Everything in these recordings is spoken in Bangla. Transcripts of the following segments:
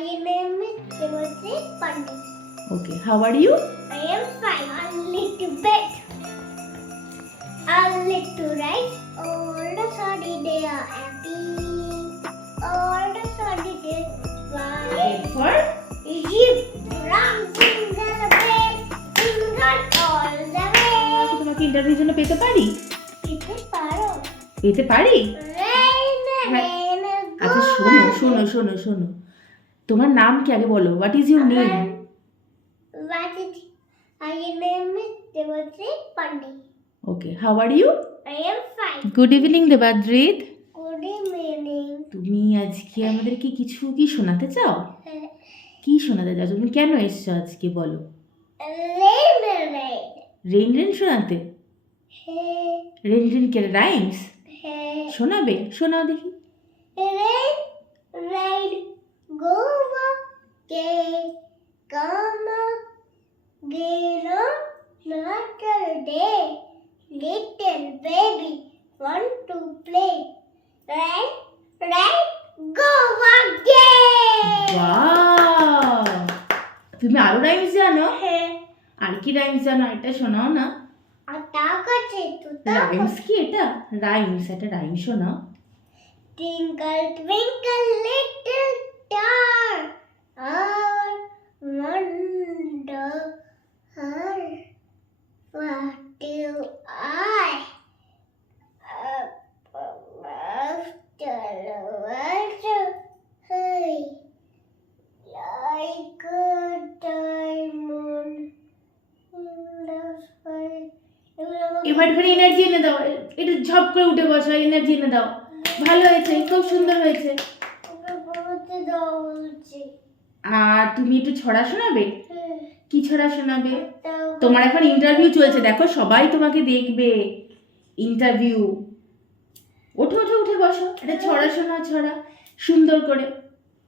My name is Devotri Pandit. Okay how are you I am fine. A little bit. A little right. All the sunny day are happy. All the sunny day fly. For Egypt, ইন্টারভিউর জন্য পেতে পারি. পেতে পারি Rain, হ্যাঁ। আচ্ছা শোনো শোনো শোনো শোনো তোমার নাম কি আগে বলো? What is your name is my name is Devotri Pandit. Okay how are you I am fine. Good evening Debadrito Good evening. তুমি আজকে আমাদেরকে কিছু কি শোনাতে চাও? কি শোনাতে চাও? তুমি কেন এসছো আজকে বলো? Rain, rain. রেন রেন শোনাতে? রেন রেন কে রাইমস. শোনাবে? শোনাও দেখি। Rain, rain, go gay, come, gay, not a day. Little baby want to play. Rain, rain, go again. Wow! তুমি আরো রাইমস জানো হ্যাঁ আর কি রাইমস জানো এটা শোনাও না আর তা কাছে তো তা রাইমস কি এটা রাইমস একটা রাইম শোনাও Twinkle, twinkle, এবার এখানে এনার্জি এনে দাও। এটা ঝপ করে উঠে বসো এনার্জি এনে দাও। ভালো হয়েছে খুব সুন্দর হয়েছে। আর তুমি একটু ছড়া শোনাবে? কি ছড়া শোনাবে? তোমার এখন ইন্টারভিউ চলছে দেখো সবাই তোমাকে দেখবে। ইন্টারভিউ ওঠো ওঠো উঠে বসো। এটা ছড়া শোনা ছড়া। সুন্দর করে।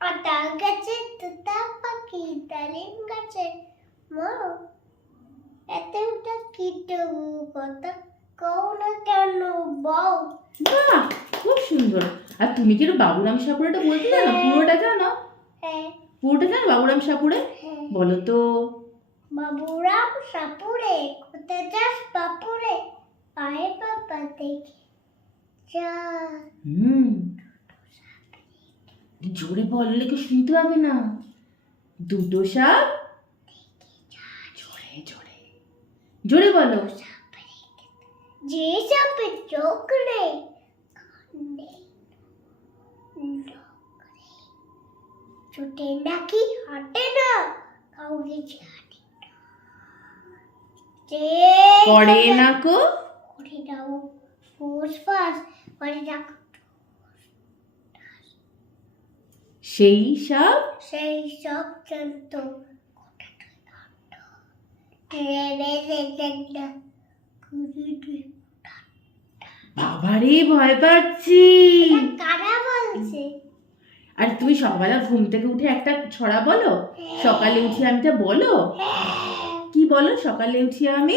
আটা গাছে তুতা পাখি ডালিম গাছে? মরো এতে ওটা কি দেবো কথা কও না কেন বউ বাহ খুব সুন্দর। আর তুমি কি বাবুরাম সাপুরেটা বলতে জানো? পুরোটা জানো? হ্যাঁ। পুরোটা জানো বাবুরাম সাপুরে হ্যাঁ। বলো তো। বাবুরাম সাপুরে কোথায় যাস বাপুরে? আয় বাবা দেখে যা। হুম। জোরে বললে কেউ শুনতে পাবে না। দুটো সাপ? জোরে জোরে জোরে। বলো। যে সাপের চোখ নেই ছুটে নাকি হাঁটে না কাউকে ছাড়ে না। করে না কো। করে দাও ফোস ফাস করে ডাক সেই সব সেই সব জানত বাবারে ভয় পাচ্ছি। কারা বলছে? আর তুমি সকালে ঘুম থেকে উঠে একটা ছড়া বলো? সকালে উঠে আমি তো বলো কি বলো? সকালে উঠি আমি?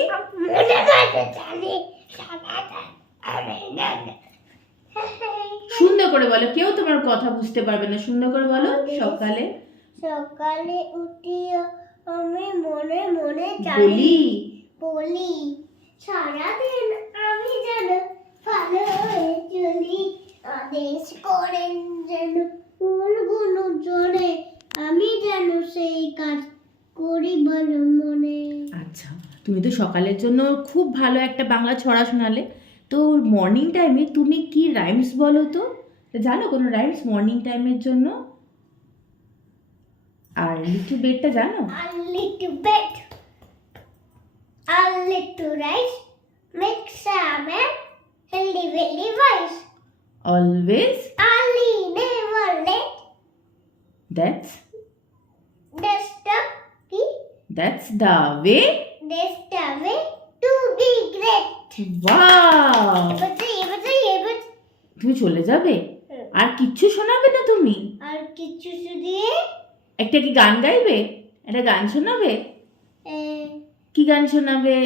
সুন্দর করে বলো কেউ তোমার কথা বুঝতে পারবে না। সুন্দর করে বলো সকালে। সকালে উঠিয়া আমি মনে মনে বলি। বলি সারাদিন আমি যেন ভালো হয়ে চলি আদেশ করেন যেন ফুলগুলো জোরে আমি যেন সেই কাজ করি ভালো মনে। আচ্ছা তুমি তো সকালের জন্য খুব ভালো একটা বাংলা ছড়া শোনালে। তো মর্নিং টাইমে তুমি কি রাইমস বলো তো জানো কোনো রাইমস মর্নিং টাইমের জন্য আর লিটল বেডটা জানো A little bit, a little rice, mix salmon, healthy willy rice. Always Ali never let that's the stuff be that's the way this the way to be great. তুমি চলে যাবে? আর কিচ্ছু শোনাবে না তুমি? আর দিয়ে একটা কি গান গাইবে? একটা গান শোনাবে? কি গান শোনাবে?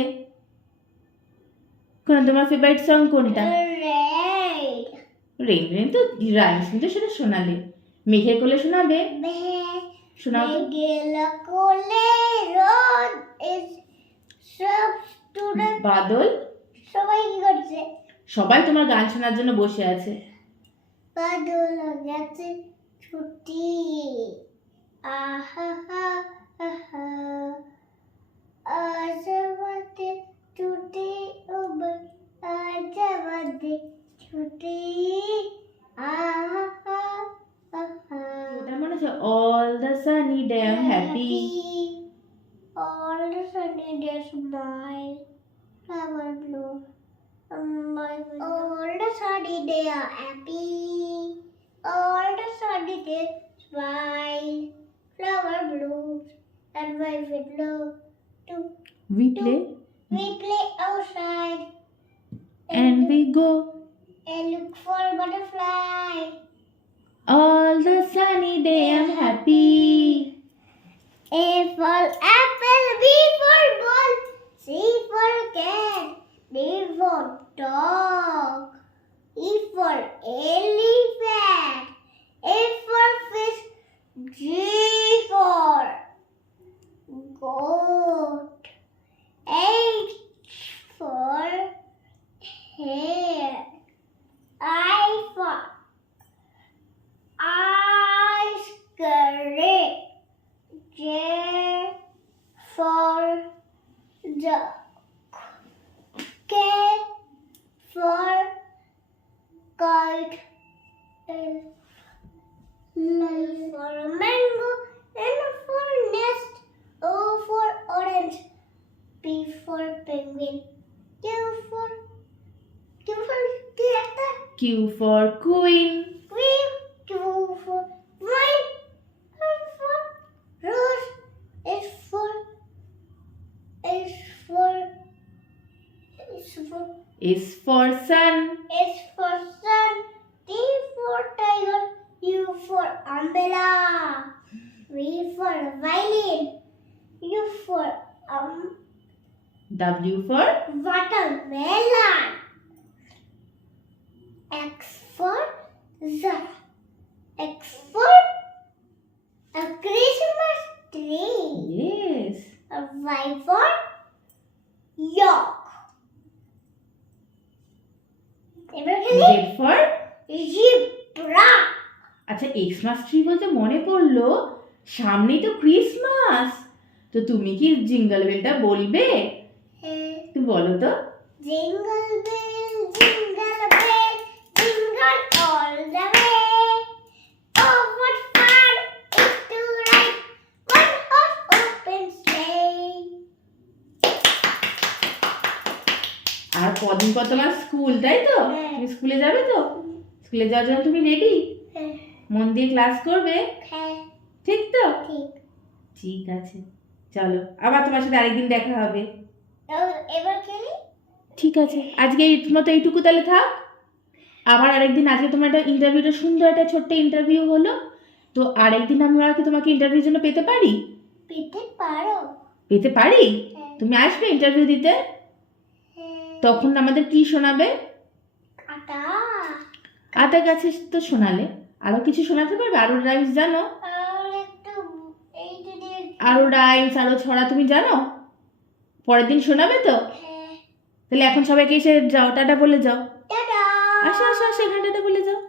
কোন তোমার ফেভারিট সং কোনটা? রেন রেন তো রাইমস কিন্তু সেটা শোনালে। মেঘের কোলে শোনাবে? শোনাও কোলে রোদ বাদল? সবাই কি করছে? সবাই তোমার গান শোনার জন্য বসে আছে। বাদল গেছে ছুটি। আহা আহা আমাদের ছুটি ও আমাদের ছুটি। আহা আহা ওটা মনে হচ্ছে all the sunny day happy color blue. All the sudden they are happy. All the sunny they smile. Flower blooms and my window too. We play. We play outside. And, we go and look for butterfly. All the sunny day I'm happy. A for apple, B for ball. C for cat, D for dog, E for elephant, A for fish, G for goat, H for hare, I for ice cream. J for duck. K for kite. L L for mango. N for nest. O for orange. P for penguin. Q for Q for character. Q for queen Queen. Q for wine. R for rose. S for S for S for is for sun S for sun. T for tiger. U for umbrella. V for violin. U for um W for watermelon. X for Z. X for a Christmas tree. yes. A Y for York. এবার খেলি Z for? জিব্রা আচ্ছা এক্সমাস ট্রি বলতে মনে পড়ল সামনেই তো ক্রিসমাস তো তুমি কি জিঙ্গল বেলটা বলবে? তুমি বলো তো। জিঙ্গল বেল আর কদিন পর তোমার স্কুল তাই তো? হ্যাঁ। তুমি স্কুলে যাবে তো? স্কুলে যাওয়ার জন্য তুমি রেডি হ্যাঁ। মন দিয়ে ক্লাস করবে? হ্যাঁ। ঠিক তো? ঠিক। আছে। চলো আবার তোমার সাথে আরেকদিন দেখা হবে। এবার ঠিক আছে। আজকে মতো এইটুকু তাহলে থাক। আবার আরেকদিন আজকে তোমার একটা ইন্টারভিউটা সুন্দর একটা ছোট্ট ইন্টারভিউ হলো। তো আরেকদিন আমরা কি তোমাকে ইন্টারভিউর জন্য পেতে পারি? পেতে পারো। পেতে পারি? হ্যাঁ। তুমি আসবে ইন্টারভিউ দিতে? হ্যাঁ। তখন আমাদের কি শোনাবে? আতা গাছে তো শোনালে। আরও কিছু শোনাতে পারবে? আরও রাইমস জানো? আর রাইমস আরও ছড়া তুমি জানো? পরের দিন শোনাবে তো? হ্যাঁ। তাহলে এখন সবাইকে এসে যাও টাটা বলে যাও। আসো আসো আসো এখানে টাটা বলে যাও।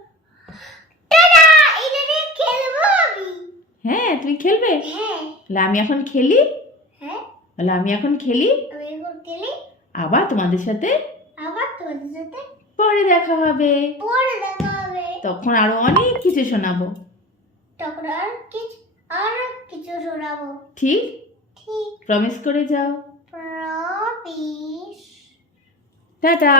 হ্যাঁ তুমি খেলবে? হ্যাঁ। তাহলে আমি এখন খেলি? হ্যাঁ। তাহলে আমি এখন খেলি? আমি এখন খেলি। আবার তোমাদের সাথে? আবার তোমাদের সাথে? পরে দেখা হবে। পরে দেখা হবে। তখন আরও অনেক কিছু শোনাবো। তখন আর কিছু আর কিছু শোনাবো। ঠিক? ঠিক। প্রমিস করে যাও। Promise tata.